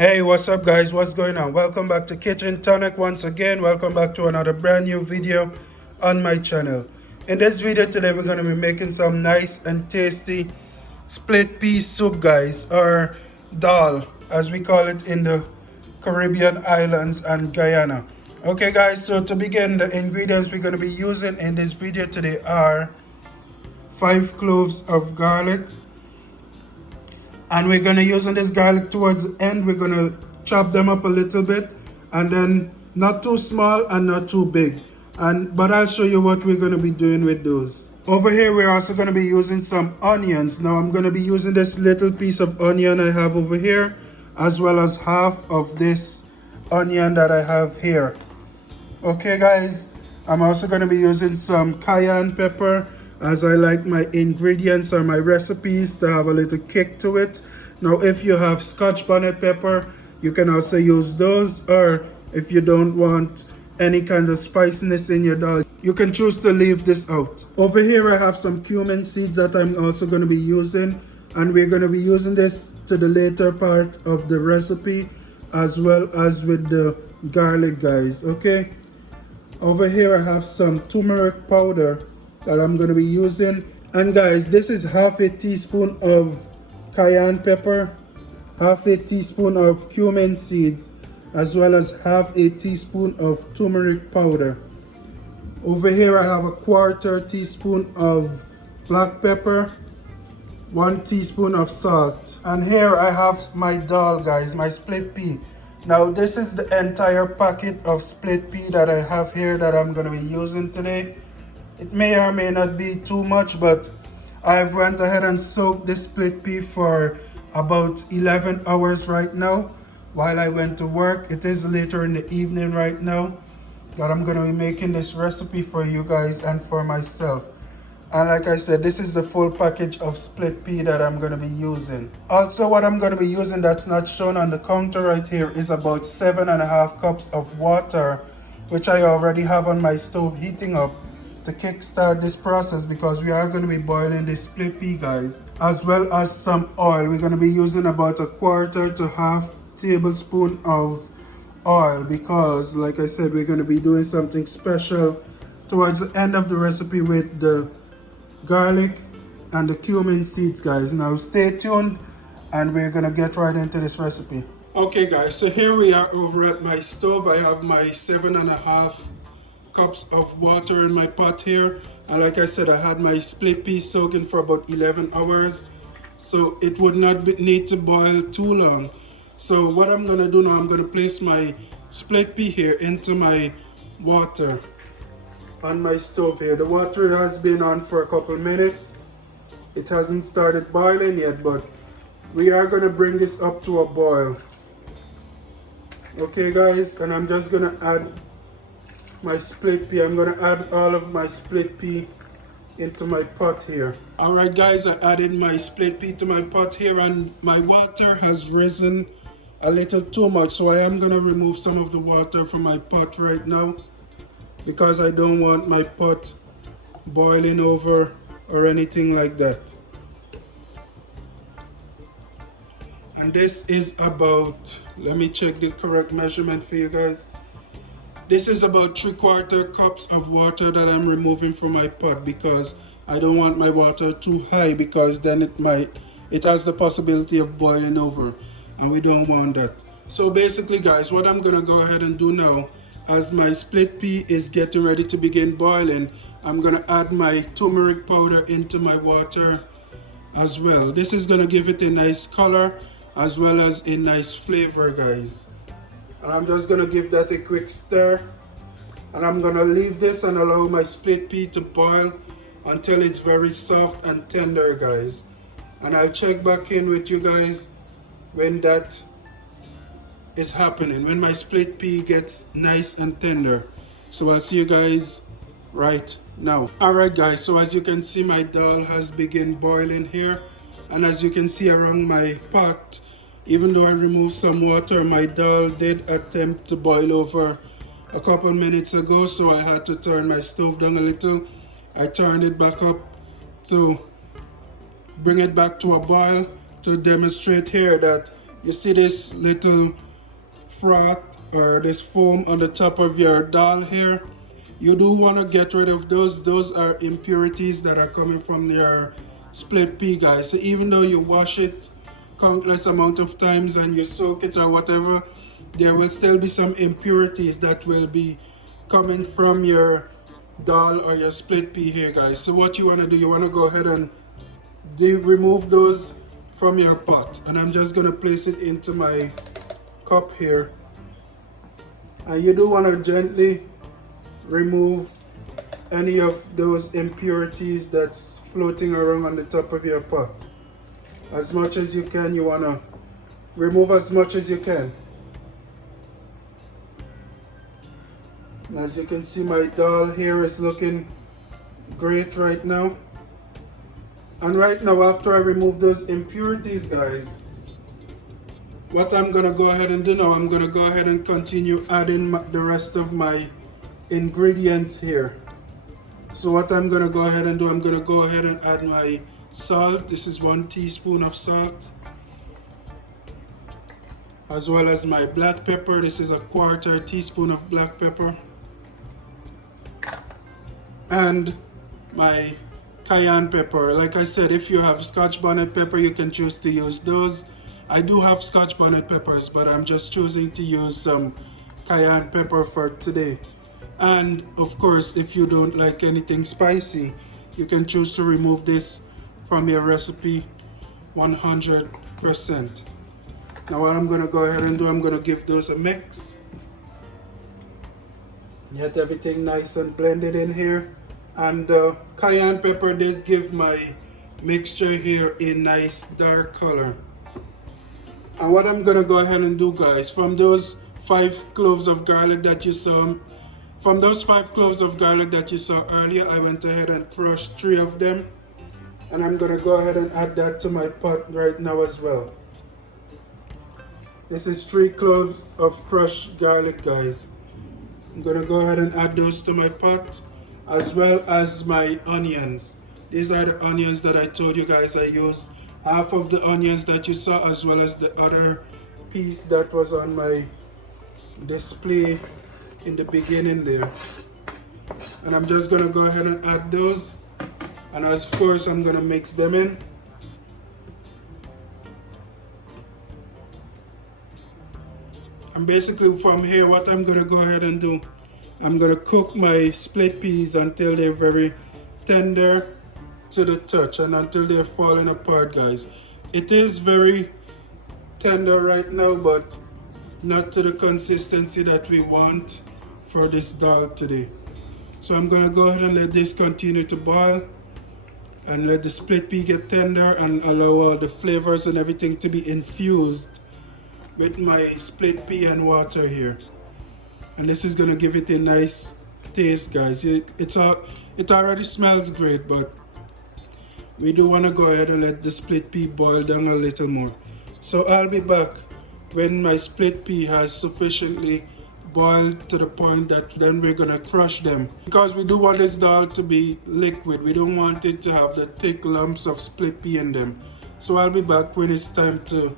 Hey, what's up guys? What's going on? Welcome back to Kitchen Tonic once again. Welcome back to another brand new video on my channel. In this video today we're going to be making some nice and tasty split pea soup guys, or Dahl as we call it in the Caribbean islands and Guyana. Okay guys, so to begin, the ingredients we're going to be using in this video today are 5 cloves of garlic. And we're going to using this garlic towards the end. We're going to chop them up a little bit, and then not too small and not too big. But I'll show you what we're going to be doing with those. Over here we're also going to be using some onions. Now I'm going to be using this little piece of onion I have over here, as well as half of this onion that I have here. Okay guys, I'm also going to be using some cayenne pepper, as I like my ingredients or my recipes to have a little kick to it. Now if you have Scotch bonnet pepper, you can also use those, or if you don't want any kind of spiciness in your dal, you can choose to leave this out. Over here I have some cumin seeds that I'm also going to be using, and we're going to be using this to the later part of the recipe, as well as with the garlic guys. Okay, over here I have some turmeric powder that I'm going to be using. And guys, this is half a teaspoon of cayenne pepper, half a teaspoon of cumin seeds, as well as half a teaspoon of turmeric powder. Over here I have a 1/4 teaspoon of black pepper, 1 teaspoon of salt. And here I have my dal guys, my split pea. Now this is the entire packet of split pea that I have here that I'm going to be using today. It may or may not be too much, but I've went ahead and soaked this split pea for about 11 hours right now while I went to work. It is later in the evening right now that I'm going to be making this recipe for you guys and for myself. And like I said, this is the full package of split pea that I'm going to be using. Also, what I'm going to be using that's not shown on the counter right here is about 7.5 cups of water, which I already have on my stove heating up to kickstart this process, because we are going to be boiling this split pea guys, as well as some oil. We're going to be using about 1/4 to 1/2 tablespoon of oil, because like I said, we're going to be doing something special towards the end of the recipe with the garlic and the cumin seeds guys. Now stay tuned and we're going to get right into this recipe. Okay guys, so here we are over at my stove. I have my 7.5 cups of water in my pot here, and like I said, I had my split pea soaking for about 11 hours, so it would not need to boil too long. So what I'm gonna do now, I'm gonna place my split pea here into my water on my stove here. The water has been on for a couple minutes. It hasn't started boiling yet, but we are gonna bring this up to a boil. Okay guys, and I'm just gonna add my split pea. I'm going to add all of my split pea into my pot here. Alright guys, I added my split pea to my pot here, and my water has risen a little too much, so I am going to remove some of the water from my pot right now, because I don't want my pot boiling over or anything like that. And this is about, let me check the correct measurement for you guys. This is about 3/4 cups of water that I'm removing from my pot, because I don't want my water too high, because then it has the possibility of boiling over, and we don't want that. So basically guys, what I'm gonna go ahead and do now, as my split pea is getting ready to begin boiling, I'm gonna add my turmeric powder into my water as well. This is gonna give it a nice color as well as a nice flavor guys. And I'm just going to give that a quick stir, and I'm going to leave this and allow my split pea to boil until it's very soft and tender guys. And I'll check back in with you guys when that is happening, when my split pea gets nice and tender. So I'll see you guys right now. Alright guys, so as you can see, my dal has begun boiling here, and as you can see around my pot, even though I removed some water, my dal did attempt to boil over a couple minutes ago, so I had to turn my stove down a little. I turned it back up to bring it back to a boil, to demonstrate here that You see this little froth or this foam on the top of your dal here? You do want to get rid of those. Those are impurities that are coming from your split pea, guys. So even though you wash it countless amount of times and you soak it or whatever, there will still be some impurities that will be coming from your dal or your split pea here, guys. So what you want to do, you want to go ahead and remove those from your pot. And I'm just going to place it into my cup here. And you do want to gently remove any of those impurities that's floating around on the top of your pot. As much as you can, you want to remove as much as you can. And as you can see, my dal here is looking great right now. And right now, after I remove those impurities, guys, what I'm gonna go ahead and do now, I'm gonna go ahead and continue adding the rest of my ingredients here. So what I'm gonna go ahead and do, I'm gonna go ahead and add my salt. This is 1 teaspoon of salt, as well as my black pepper. This is a 1/4 teaspoon of black pepper, and my cayenne pepper. Like I said, if you have Scotch bonnet pepper, you can choose to use those. I do have Scotch bonnet peppers, but I'm just choosing to use some cayenne pepper for today. And of course, if you don't like anything spicy, you can choose to remove this from your recipe 100%. Now what I'm gonna go ahead and do, I'm gonna give those a mix. Get everything nice and blended in here. And cayenne pepper did give my mixture here a nice dark color. And what I'm gonna go ahead and do, guys, from those 5 cloves of garlic that you saw, earlier, I went ahead and crushed 3 of them. And I'm gonna go ahead and add that to my pot right now as well. This is 3 cloves of crushed garlic, guys. I'm gonna go ahead and add those to my pot, as well as my onions. These are the onions that I told you guys I used. Half of the onions that you saw, as well as the other piece that was on my display in the beginning there. And I'm just gonna go ahead and add those. And of course, I'm gonna mix them in. And basically from here, what I'm gonna go ahead and do, I'm gonna cook my split peas until they're very tender to the touch and until they're falling apart, guys. It is very tender right now, but not to the consistency that we want for this dal today. So I'm gonna go ahead and let this continue to boil and let the split pea get tender and allow all the flavors and everything to be infused with my split pea and water here. And this is gonna give it a nice taste, guys. It already smells great, but we do want to go ahead and let the split pea boil down a little more. So I'll be back when my split pea has sufficiently boiled to the point that then we're gonna crush them, because we do want this dal to be liquid. We don't want it to have the thick lumps of split pea in them. So I'll be back when it's time to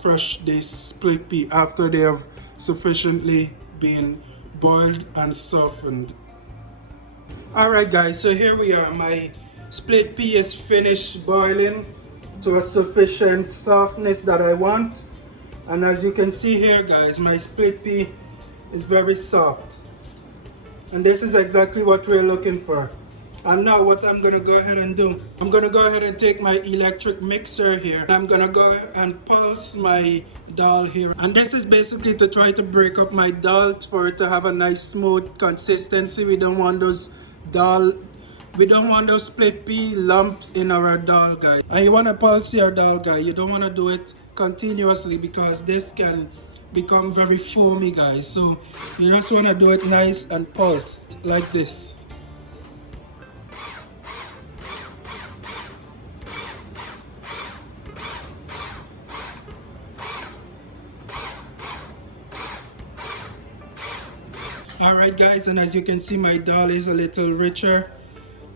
crush this split pea after they have sufficiently been boiled and softened. Alright guys, so here we are. My split pea is finished boiling to a sufficient softness that I want. And as you can see here, guys, my split pea is very soft. And this is exactly what we're looking for. And now what I'm gonna go ahead and do, I'm gonna go ahead and take my electric mixer here. I'm gonna go and pulse my dal here. And this is basically to try to break up my dal for it to have a nice smooth consistency. We don't want those split pea lumps in our dal, guys. And you wanna pulse your dal, guys. You don't wanna do it continuously because this can become very foamy, guys. So you just wanna do it nice and pulsed like this. Alright guys, and as you can see, my dal is a little richer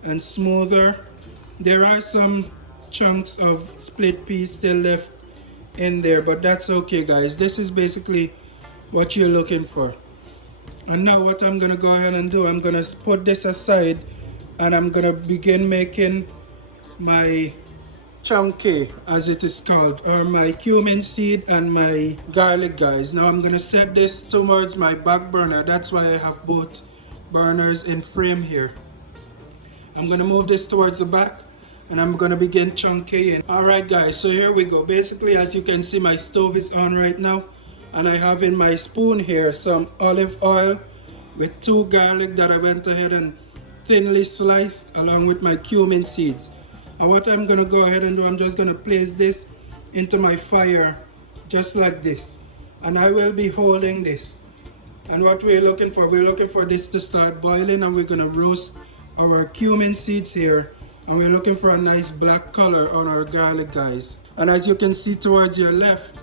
and smoother. There are some chunks of split pea still left in there, but that's okay, guys. This is basically what you're looking for. And now what I'm gonna go ahead and do, I'm gonna put this aside and I'm gonna begin making my chunky, as it is called, or my cumin seed and my garlic, guys. Now I'm gonna set this towards my back burner. That's why I have both burners in frame here. I'm gonna move this towards the back and I'm gonna begin chunking. Alright guys, so here we go. Basically, as you can see, my stove is on right now and I have in my spoon here some olive oil with 2 garlic that I went ahead and thinly sliced, along with my cumin seeds. And what I'm gonna go ahead and do, I'm just gonna place this into my fire just like this, and I will be holding this. And what we're looking for this to start boiling, and we're gonna roast our cumin seeds here, and we're looking for a nice black color on our garlic, guys. And as you can see towards your left,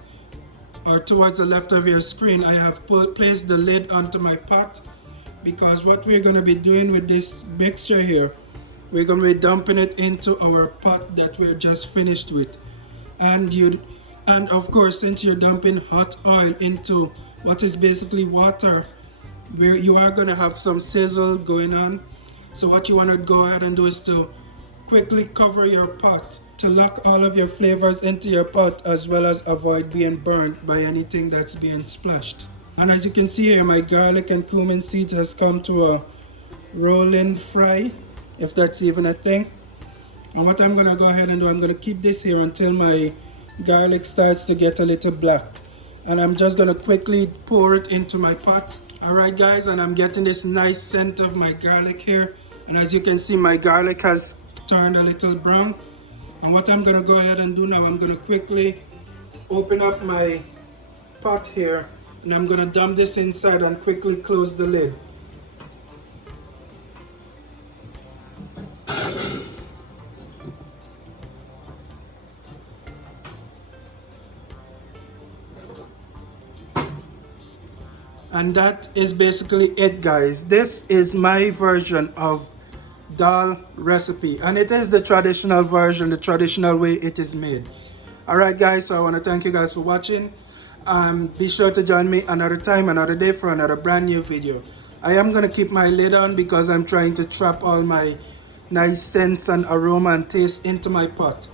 or towards the left of your screen, I have placed the lid onto my pot, because what we're going to be doing with this mixture here, we're going to be dumping it into our pot that we're just finished with. And of course, since you're dumping hot oil into what is basically water, you are going to have some sizzle going on. So what you want to go ahead and do is to quickly cover your pot to lock all of your flavors into your pot, as well as avoid being burnt by anything that's being splashed. And as you can see here, my garlic and cumin seeds has come to a rolling fry, if that's even a thing. And what I'm gonna go ahead and do, I'm gonna keep this here until my garlic starts to get a little black. And I'm just gonna quickly pour it into my pot. Alright guys, and I'm getting this nice scent of my garlic here. And as you can see, my garlic has turned a little brown. And what I'm gonna go ahead and do now, I'm gonna quickly open up my pot here, and I'm gonna dump this inside and quickly close the lid. And that is basically it, guys. This is my version of Dahl recipe, and it is the traditional version, the traditional way it is made. Alright guys, so I want to thank you guys for watching. Be sure to join me another time, another day, for another brand new video. I am going to keep my lid on because I'm trying to trap all my nice scents and aroma and taste into my pot.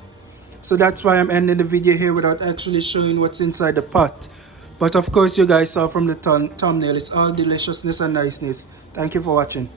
So that's why I'm ending the video here without actually showing what's inside the pot. But of course, you guys saw from the thumbnail, it's all deliciousness and niceness. Thank you for watching.